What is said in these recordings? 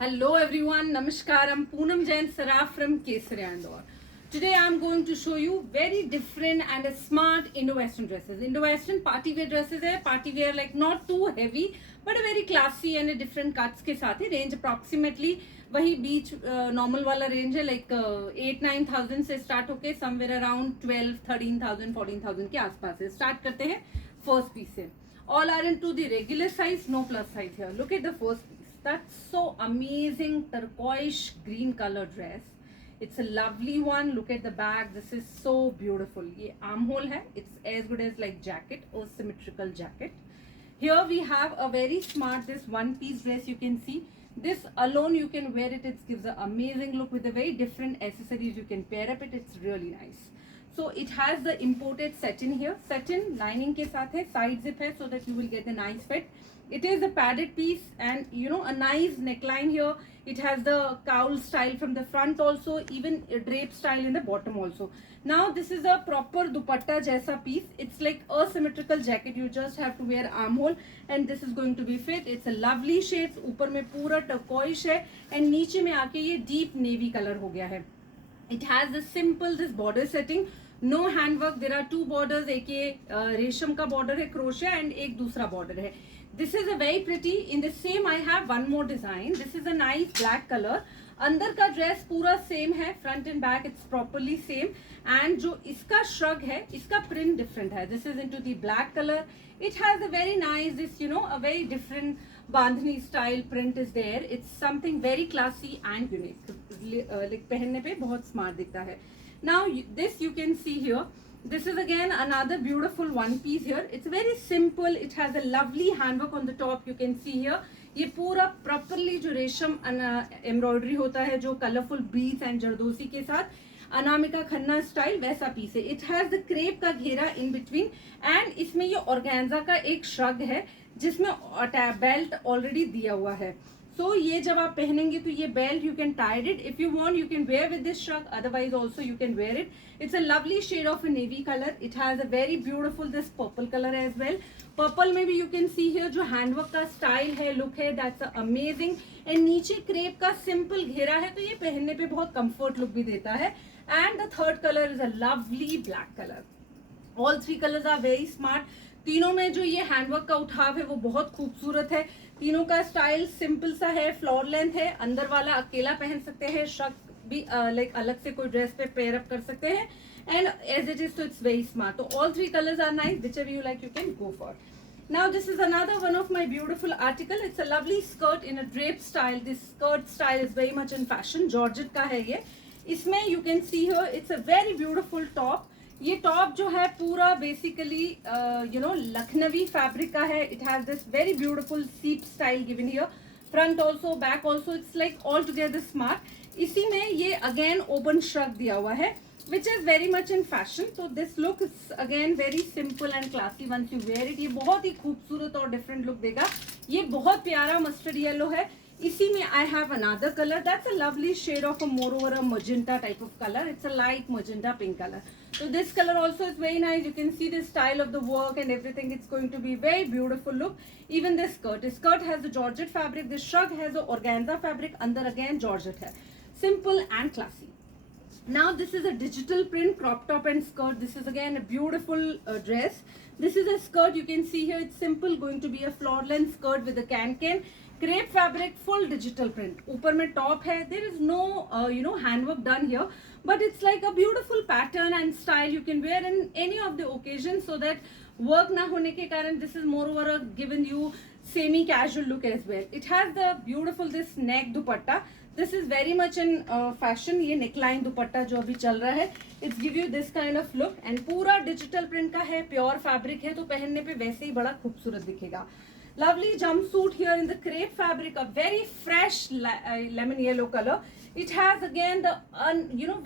Hello everyone, Namaskar. I'm Poonam Jain Saraf from Kesari Andor. Today I'm going to show you very different and smart Indo-Western dresses. Indo-Western party wear dresses है, party wear like not too heavy but a very classy and a different cuts के साथ है. Range approximately वही बीच normal वाला range है like 8-9,000 से start होके somewhere around 12-13,000 14,000 के आसपास है. Start करते हैं first piece से. All are into the regular size, no plus size here. Look at the first piece. That's so amazing turquoise green color dress. It's a lovely one. Look at the back. This is so beautiful. ये armhole है. It's as good as like jacket or symmetrical jacket. Here we have a very smart this one piece dress. You can see this alone you can wear it. It gives an amazing look with the very different accessories. You can pair up it. It's really nice. So it has the imported satin here. Satin lining के साथ है. Side zip है so that you will get a nice fit. It is a padded piece and a nice neckline here. It has the cowl style from the front also, even a drape style in the bottom also. Now this is a proper dupatta jaisa piece. It's like a symmetrical jacket. You just have to wear armhole and this is going to be fit. It's a lovely shades. ऊपर में पूरा turquoise है and नीचे में आके ये deep navy color हो गया है. It has the simple this border setting. No handwork. There are two borders. एक ये रेशम का border है crochet and एक दूसरा border है. This is a very pretty. In the same I have one more design. This is a nice black color. अंदर का ड्रेस पूरा सेम है, front and back it's properly same and जो इसका shrug है इसका प्रिंट डिफरेंट है. This is into the black colour. It has a very nice this a very different bandhani style print is there. It's something very classy and unique. पहनने पे बहुत smart दिखता है. Now this you can see here. This is again another beautiful one piece here. It's very simple. It has a lovely handwork on the top. You can see here. ये पूरा properly जो रेशम embroidery होता है जो colourful beads and zardozi के साथ Anamika Khanna style वैसा पीस है. इट हैज द क्रेप का घेरा इन बिटवीन एंड इसमें ये ऑर्गेन्जा का एक श्रग है जिसमें बेल्ट ऑलरेडी दिया हुआ है. So ये जब आप पहनेंगे तो ये belt you can tied it. If you want you can wear with this shrug, otherwise also you can wear it. It's a lovely shade of a navy colour. It has a very beautiful this purple colour as well. Purple में भी you can see here जो handwork का style है, look है, that's amazing. And नीचे crepe का simple घेरा है तो ये पहनने पे बहुत कंफर्ट लुक भी देता है. And the third colour is a lovely black colour. All three colours are very smart. तीनों में जो ये हैंडवर्क का उठाव है वो बहुत खूबसूरत है. तीनों का स्टाइल सिंपल सा है, फ्लोर लेंथ है. अंदर वाला अकेला पहन सकते हैं, श्रग भी लाइक अलग से कोई ड्रेस पे पेयर अप कर सकते हैं. एंड एज इट इज तो इट्स वेरी स्मार्ट. तो all three colours are nice. Whichever you like you can go for. Now this is another one of my beautiful article. It's a lovely skirt in a drape style. This skirt style is very much in fashion. Georgette का है ये. इसमें you can see here it's a very beautiful top. ये top जो है पूरा basically Lucknowi fabric का है. It has this very beautiful seep style given here. Front also back also it's like all together smart. इसी में ये अगेन ओपन श्रग दिया हुआ है which is very much in fashion. तो this look is again very simple and classy once you wear it. ये बहुत ही खूबसूरत और डिफरेंट लुक देगा. ये बहुत प्यारा मस्टर्ड येलो है. इसी में I have another color. That's a lovely shade of a moreover a magenta type of color. It's a light magenta pink color. So this color also is very nice. You can see the style of the work and everything. It's going to be very beautiful look. Even this skirt. This skirt has the georgette fabric. This shrug has the organza fabric. Under again georgette है. Simple and classy. Now this is a digital print crop top and skirt. This is again a beautiful dress. This is a skirt. You can see here it's simple. Going to be a floor length skirt with a can. Crepe fabric full digital print. ऊपर में top है. There is no handwork done here but it's like a beautiful pattern and style. You can wear in any of the occasion so that work ना होने के कारण this is moreover given you semi casual look as well. It has the beautiful this neck dupatta. This is very much in fashion. ये neckline dupatta जो अभी चल रहा है it's give you this kind of look and पूरा digital print का है, pure fabric है तो पहनने पे वैसे ही बड़ा खूबसूरत दिखेगा. Lovely jumpsuit here in the crepe fabric, a very fresh lemon yellow color. It has again the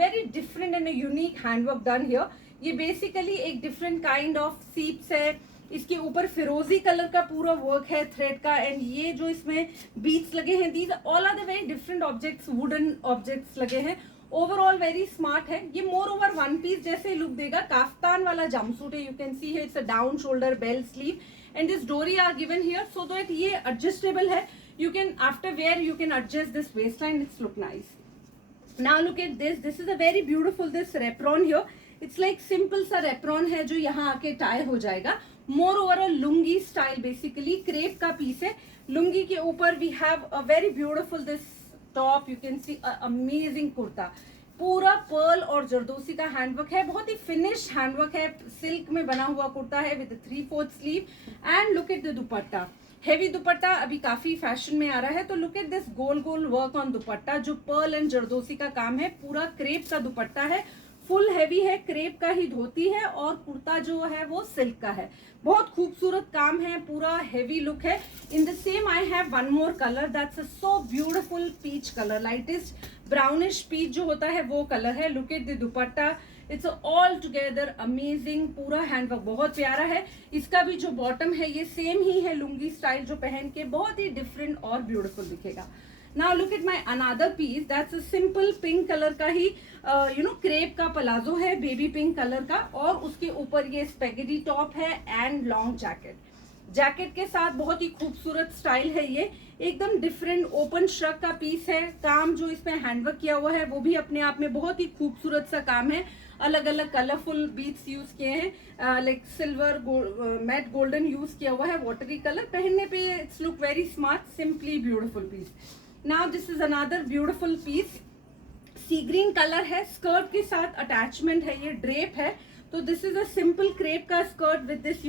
very different and a unique handwork done here. ये basically एक different kind of seeps है. इसके ऊपर फिरोजी कलर का पूरा work है thread का. एंड ये जो इसमें बीट्स लगे हैं these all are the very different objects, wooden objects लगे हैं. ओवरऑल वेरी स्मार्ट है. ये मोर ओवर वन पीस जैसे लुक देगा. काफ्तान वाला जम्पसूट है. यू कैन सी है it's a down shoulder bell sleeve and this dori are given here so that ये एडजस्टेबल है. You can, after wear, you can adjust this waistline. It's look nice. Now look at this. This is a very beautiful this रेप्रॉन here. It's like simple सा रेप्रॉन है जो यहाँ आके tie हो जाएगा. Moreover a lungi style, basically crepe का piece है. लुंगी के ऊपर we have a very beautiful this top. You can see amazing kurta. पूरा पर्ल और जरदोसी का हैंडवर्क है. बहुत ही फिनिश हैंडवर्क है. सिल्क में बना हुआ कुर्ता है with 3/4 sleeve. And look at the dupatta. Heavy dupatta अभी काफी फैशन में आ रहा है. तो लुक एट दिस गोल गोल वर्क ऑन दुपट्टा जो पर्ल एंड जरदोसी का काम है. पूरा क्रेप का दुपट्टा है. फुल हैवी है. क्रेप का ही धोती है और कुर्ता जो है वो सिल्क का है. बहुत खूबसूरत काम है. पूरा हेवी लुक है. In the same I have one more colour. That's a so beautiful peach colour. Lightest brownish peach जो होता है वो कलर है. Look at the dupatta. It's all together amazing. पूरा हैंडवर्क बहुत प्यारा है. इसका भी जो बॉटम है ये सेम ही है लुंगी स्टाइल जो पहन के बहुत ही डिफरेंट और ब्यूटीफुल दिखेगा. Now look at my another piece. That's a simple pink colour का ही क्रेप का पलाजो है, बेबी पिंक कलर का. और उसके ऊपर ये स्पेगेटी टॉप है एंड लॉन्ग जैकेट. जैकेट के साथ बहुत ही खूबसूरत स्टाइल है. ये एकदम डिफरेंट ओपन श्रग का पीस है. काम जो इसमें हैंडवर्क किया हुआ है वो भी अपने आप में बहुत ही खूबसूरत सा काम है. अलग अलग कलरफुल बीड्स यूज किए हैं. Like silver matte golden use किया हुआ है. वाटरी कलर पहनने पे it's look very smart. Simply beautiful piece. Now this is another beautiful piece. Sea green colour है. स्कर्ट के साथ अटैचमेंट है. ये ड्रेप है. तो this is a simple crepe का skirt with this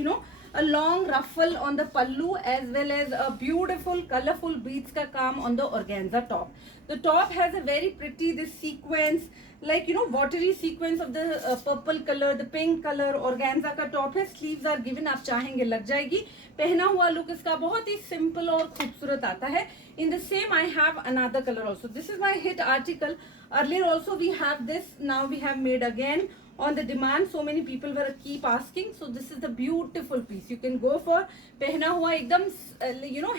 a long ruffle on the pallu as well as a beautiful colorful beads ka kaam on the organza top. The top has a very pretty this sequence, like watery sequence of the purple color, the pink color. organza ka top hai. Sleeves are given. आप चाहेंगे लग जाएगी. पहना हुआ look इसका बहुत ही simple और खूबसूरत आता है. In the same I have another color also. This is my hit article. Earlier also we have this. Now we have made again on the demand. So many people were keep asking. So this is the beautiful piece. You can go for. पहना हुआ एकदम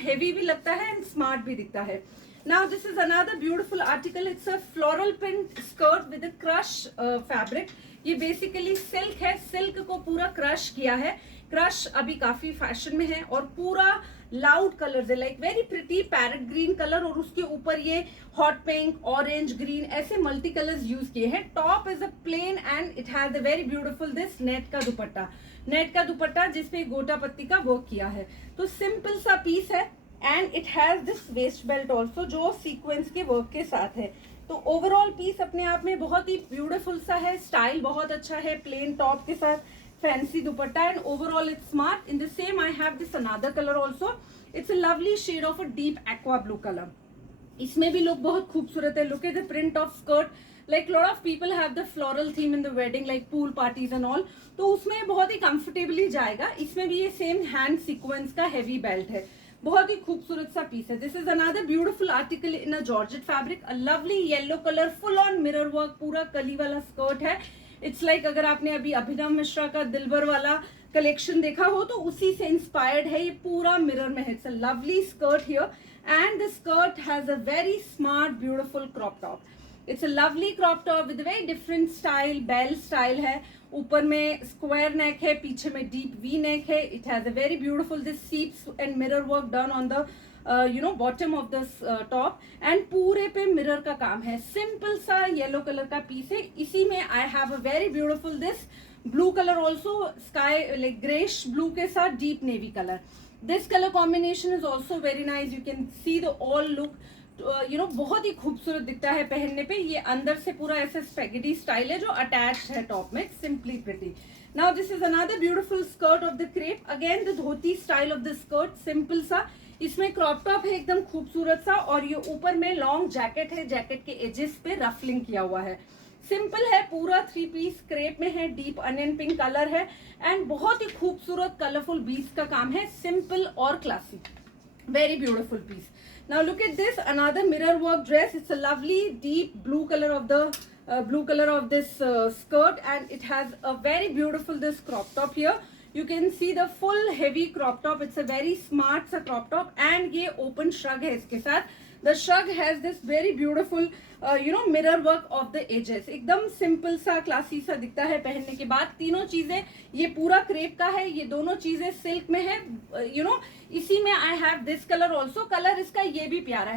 heavy भी लगता है and smart भी दिखता है. Now this is another beautiful article. It's a floral print skirt with a crush fabric. ये basically silk है. silk को पूरा crush किया है. crush अभी काफी फैशन में है और पूरा लाउड कलर्स है. Like very pretty parrot green colour और उसके ऊपर ये हॉट पिंक, ऑरेंज, ग्रीन ऐसे मल्टी कलर्स यूज किए हैं. Top is a plain and it has a very beautiful this net का दुपट्टा. नेट का दुपट्टा जिसपे गोटा पत्ती का वर्क किया है. तो सिंपल सा पीस है and it has this waste belt also जो सीक्वेंस के वर्क के साथ है. तो ओवरऑल पीस अपने आप में बहुत ही ब्यूटीफुल सा है. स्टाइल बहुत अच्छा है. प्लेन टॉप के साथ fancy dupatta and overall it's smart. In the same I have this another color also. It's a lovely shade of a deep aqua blue color. इसमें भी look बहुत खूबसूरत है. Look at the print of skirt. Like lot of people have the floral theme in the wedding like pool parties and all. तो उसमें बहुत ही comfortably जाएगा. इसमें भी ये same hand sequence का heavy belt है. बहुत ही खूबसूरत सा पीस है. This is another beautiful article in a georgette fabric. A lovely yellow color, full on mirror work. पूरा कली वाला skirt है. इट्स लाइक अगर आपने अभी अभिनव मिश्रा का दिलबर वाला कलेक्शन देखा हो तो उसी से इंस्पायर्ड है. ये पूरा मिरर में है. It's a lovely skirt here and the skirt has a very smart beautiful crop top. It's a lovely crop top with very different style. Bell style है. ऊपर में स्क्वायर नेक है. पीछे में डीप वी नेक है. It has a very beautiful this seeps and mirror work done on the bottom of the top and पूरे पे mirror का काम है. सिंपल सा येलो कलर का पीस है. इसी में I have a very beautiful this blue colour also. Sky like greyish blue के साथ deep navy colour. This colour combination is also very nice. You can see the all look. बहुत ही खूबसूरत दिखता है पहनने पे. ये अंदर से पूरा ऐसा स्पेगेटी स्टाइल है जो अटैच्ड है टॉप में. Simply pretty. Now this is another beautiful skirt of the crepe. Again the dhoti style of the skirt. Simple सा. इसमें क्रॉप टॉप है एकदम खूबसूरत सा और ये ऊपर में लॉन्ग जैकेट है. जैकेट के एजेस पे रफलिंग किया हुआ है. सिंपल है. पूरा 3 पीस क्रेप में है. डीप अनियन पिंक कलर है एंड बहुत ही खूबसूरत कलरफुल बीड्स का काम है. सिंपल और classy. Very beautiful piece. Now look at this another mirror work dress. It's a lovely deep blue colour of this skirt and it has a very beautiful this crop top here. You can see the full heavy crop top. It's a very smart सा crop top and ये open shrug है इसके साथ. The shrug has this very beautiful mirror work of the edges. एकदम simple सा classy सा दिखता है पहनने के बाद. तीनों चीजें, ये पूरा क्रेप का है, ये दोनों चीजें सिल्क में है. इसी में I have this colour also. Colour इसका ये भी प्यारा है.